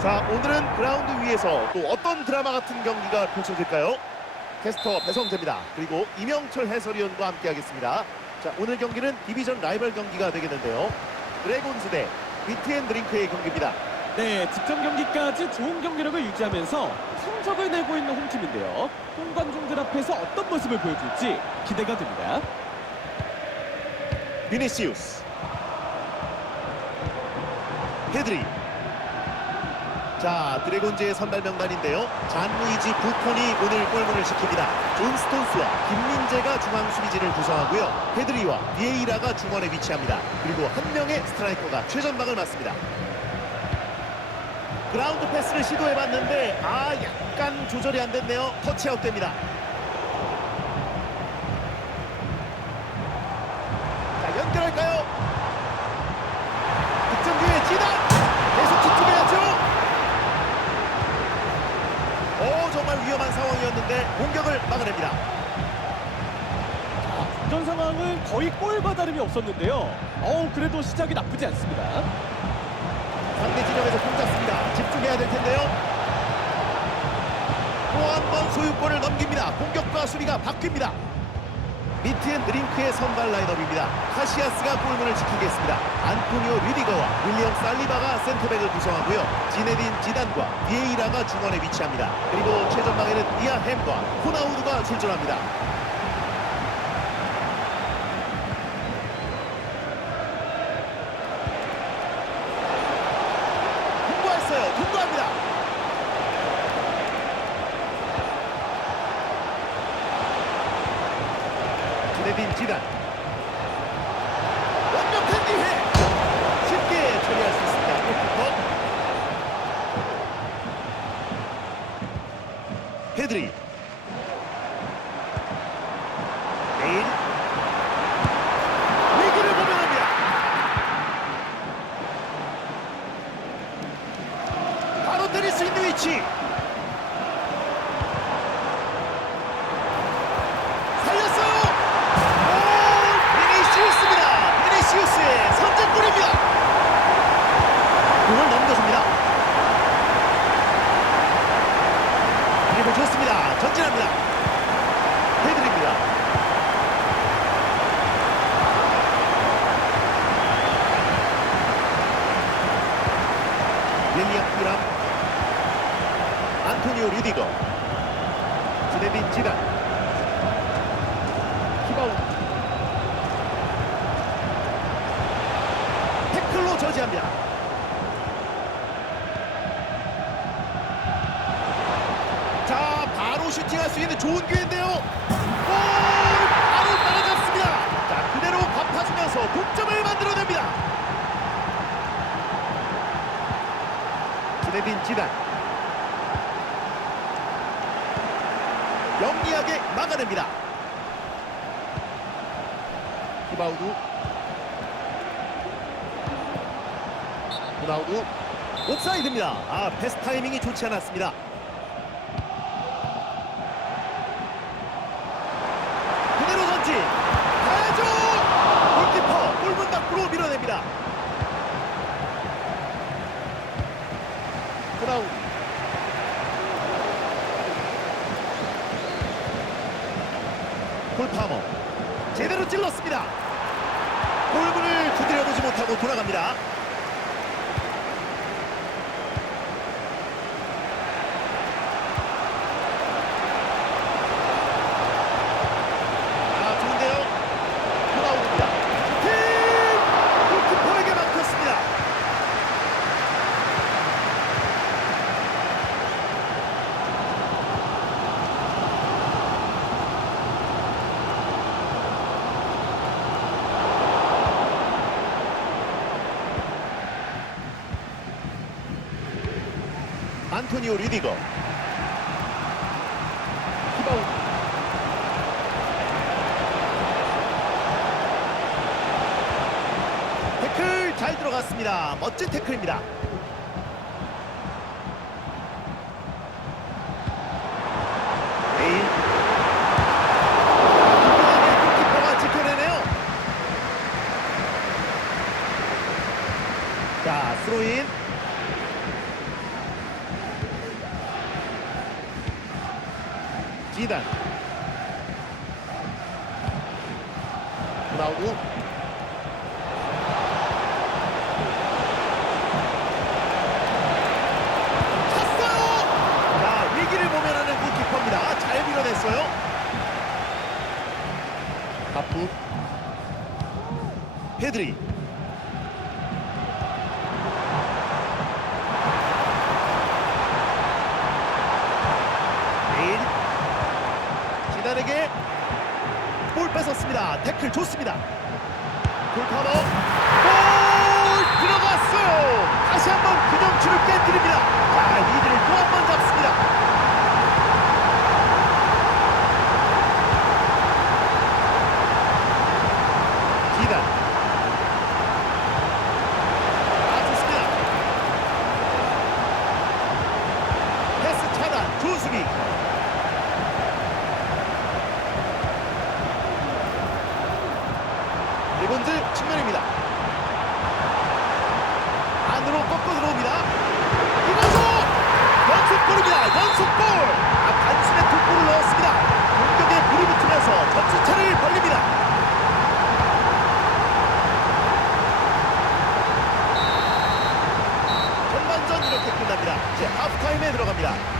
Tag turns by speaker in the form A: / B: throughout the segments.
A: 자 오늘은 그라운드 위에서 또 어떤 드라마 같은 경기가 펼쳐질까요? 캐스터 배성재입니다. 그리고 이명철 해설위원과 함께하겠습니다. 자 오늘 경기는 디비전 라이벌 경기가 되겠는데요. 드래곤즈 대 비트앤드링크의 경기입니다.
B: 네, 직전 경기까지 좋은 경기력을 유지하면서 성적을 내고 있는 홈팀인데요. 홈관중들 앞에서 어떤 모습을 보여줄지 기대가 됩니다.
A: 비니시우스 헤드리 자 드래곤즈의 선발 명단인데요. 잔루이지 부폰이 오늘 골문을 지킵니다. 존 스톤스와 김민재가 중앙 수비진을 구성하고요. 헤드리와 비에이라가 중원에 위치합니다. 그리고 한 명의 스트라이커가 최전방을 맡습니다. 그라운드 패스를 시도해봤는데 아 약간 조절이 안 됐네요. 터치아웃 됩니다 자 연결할까요? 득점 기회 지단 계속 집중해야죠. 오 정말 위험한 상황이었는데 공격을 막아냅니다.
B: 전 상황은 거의 골과 다름이 없었는데요. 어우, 그래도 시작이 나쁘지 않습니다.
A: 상대 진영에서 공 잡습니다. 집중해야 될 텐데요. 또 한 번 소유권을 넘깁니다. 공격과 수비가 바뀝니다. 미트앤 드링크의 선발 라인업입니다. 카시아스가 골문을 지키겠습니다. 안토니오 류디거와 윌리엄 살리바가 센터백을 구성하고요. 지네딘 지단과 비에이라가 중원에 위치합니다. 그리고 최전방에는 이아 햄과 호나우드가 출전합니다. 통과했어요. 통과합니다. 지네딘 지단 완벽한 기회 쉽게 처리할 수 있습니다. 골키퍼 헤드리 내일 위기를 모면합니다. 바로 때릴 수 있는 위치 살렸어요 오 비니시우스입니다 비니시우스의 선제골입니다 공을 넘겨줍니다 좋습니다. 전진합니다. 헤드립니다. 윌리엄 피람 안토니오 류디거 지네딘 지단 히바우 태클로 저지합니다 자 슈팅할 수 있는 좋은 기회인데요. 골 바로 따라잡습니다. 자 그대로 갚아주면서 동점을 만들어냅니다. 지네딘 지단. 영리하게 막아냅니다. 히바우두 호나우두 옵사이드입니다. 아 패스 타이밍이 좋지 않았습니다 그대로 전진 가야죠 골키퍼 골문 밖으로 밀어냅니다 호나우두 골파머 제대로 찔렀습니다. 골문을 두드려보지 못하고 돌아갑니다 아 좋은데요 호나우드입니다 슈팅 골키퍼에게 막혔습니다 안토니오 히바우 태클 잘 들어갔습니다. 멋진 태클입니다 에이 골키퍼가 지켜내네요 자 스로인 지단 호나우두 찼어요 자 위기를 모면하는 골키퍼입니다 잘 밀어냈어요 하프 페드리 베일 지단에게 볼 뺏었습니다 태클 좋습니다. 골파머 골 들어갔어요. 다시 한번 근영추를 깨뜨립니다 자 리드를 또 한 번 잡습니다 지단 아 좋습니다 패스 차단 조수비 리본즈 측면입니다. 안으로 꺾어 들어옵니다. 이거죠 연속골입니다. 연속골! 아, 단숨에 두 골을 넣었습니다. 공격에 불이 붙으면서 점수차를 벌립니다. 전반전 이렇게 끝납니다. 이제 하프타임에 들어갑니다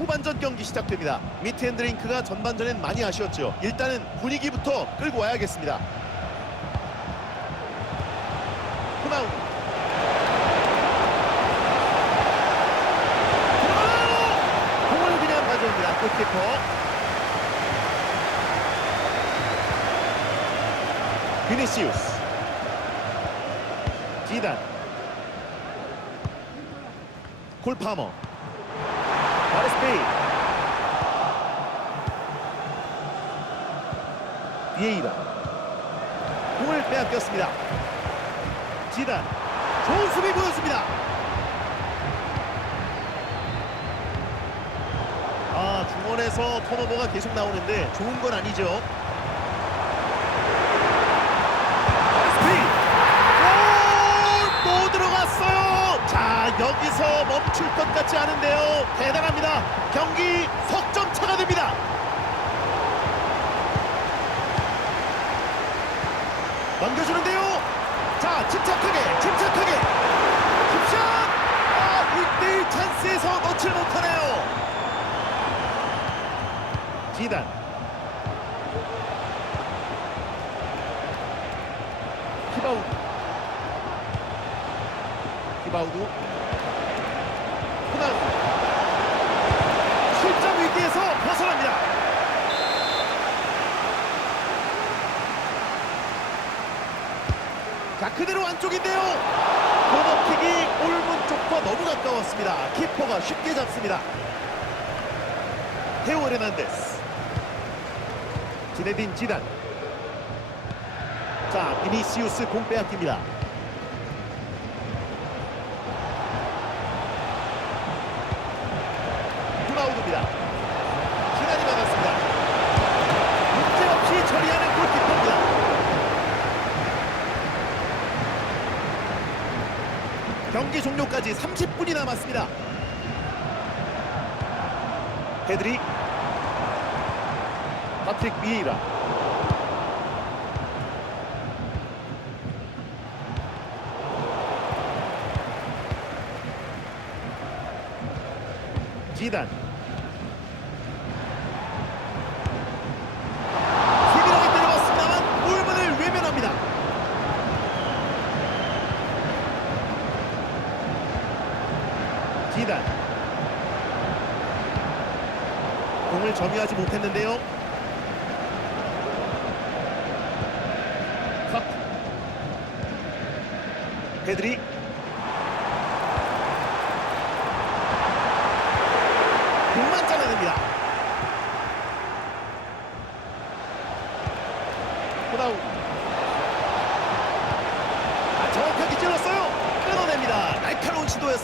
A: 후반전 경기 시작됩니다. 미트앤드링크가 전반전엔 많이 아쉬웠죠. 일단은 분위기부터 끌고 와야겠습니다. 들어가요! 공을 그냥 가져옵니다. 골키퍼 비니시우스 지단 콜파머 마르스페이 비에이라. 공을 빼앗겼습니다. 지단 좋은 수비 보였습니다. 아 중원에서 턴오버가 계속 나오는데 좋은 건 아니죠. 골또 들어갔어요! 자 여기서 멈출 것 같지 않은데요 경기 석점 차가 됩니다. 넘겨주는데요. 자 침착하게 침착하게. 힙샷 아 1대1 찬스에서 넣질 못하네요. 지단. 히바우드 히바우드 호나우 실점 위기에서 벗어납니다 자 그대로 안쪽인데요. 코너킥이 골문 쪽과 너무 가까웠습니다. 키퍼가 쉽게 잡습니다. 테오 헤르난데스. 지네딘 지단. 자 비니시우스 공 빼앗깁니다 지단이 받았습니다 문제없이 처리하는 골키퍼입니다 경기 종료까지 30분이 남았습니다. 헤드리. 파트릭 비에이라. 지단 세밀하게 때려봤습니다만 골문을 외면합니다. 지단 공을 점유하지 못했는데요. 컵 페드리. 공만 잘라냅니다. 호나우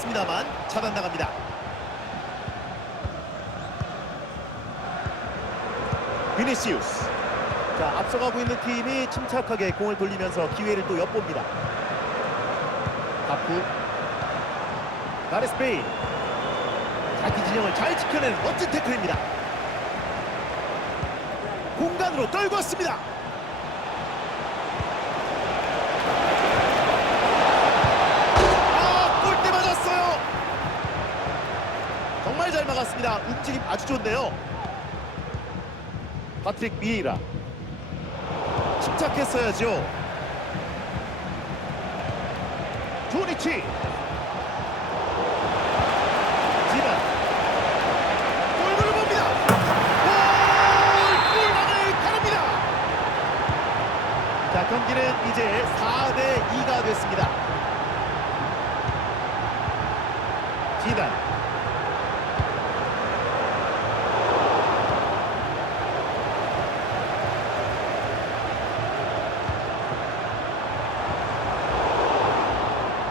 A: 좋습니다만 차단 나갑니다. 비니시우스. 자, 앞서가고 있는 팀이 침착하게 공을 돌리면서 기회를 또 엿봅니다. 바프. 베일. 자기 진영을 잘 지켜내는 멋진 태클입니다. 공간으로 떨궜습니다. 아, 골대 맞았어요. 막았습니다. 움직임 아주 좋네요. 파트릭 비에이라. 침착했어야죠. 조니치. 자, 경기는 이제 4대 2가 됐습니다. 지단.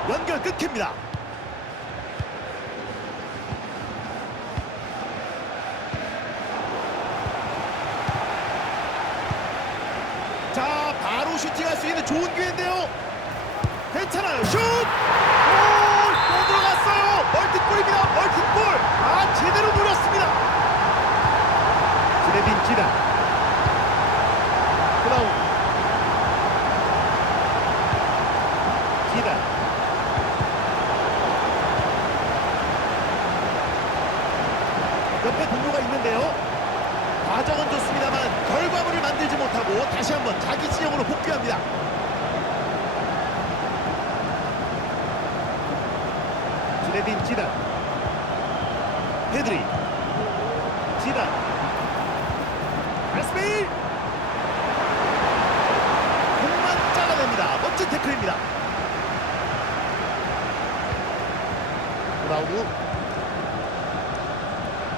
A: 연결 끊깁니다. 자, 바로 슈팅할 수 있는 좋은 기회인데요. 괜찮아요. 슛! 골! 또 들어갔어요. 멀티골입니다. 멀티골. 아, 제대로 노렸습니다. 지네딘 지단. 브라운. 지단. 옆에 동료가 있는데요. 과정은 좋습니다만 결과물을 만들지 못하고 다시 한번 자기 지형으로 복귀합니다. 지네딘 지단 페드리 지단 아스페일 공만 잘라냅니다. 멋진 태클입니다. 브라우드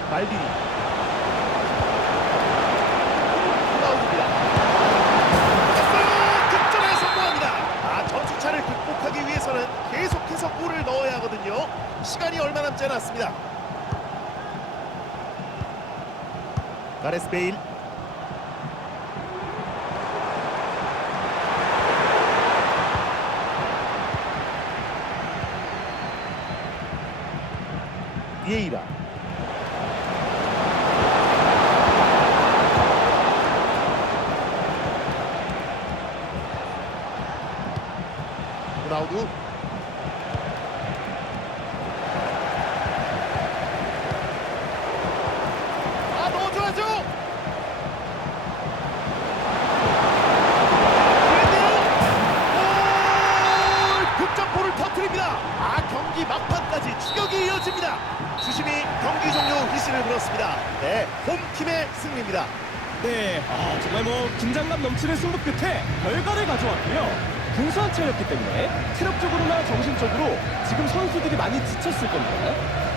A: 말디니 브라우드입니다. 됐어요! 득점에 성공합니다. 아 점수차를 극복하기 위해서는 계속해서 골을 넣어야 하거든요. 시간이 얼마 남지 않았습니다. 가레스 베일 비에이라 호나우두 아 넣어줘야죠 그런데요 골 득점골을 터뜨립니다 아 경기 막판까지 추격이 이어집니다 주심이 경기 종료 휘슬을 불었습니다 네 홈팀의 승리입니다
B: 네, 아, 정말 뭐 긴장감 넘치는 승부 끝에 결과를 가져왔고요. 근소한 차이였기 때문에 체력적으로나 정신적으로 지금 선수들이 많이 지쳤을 겁니다.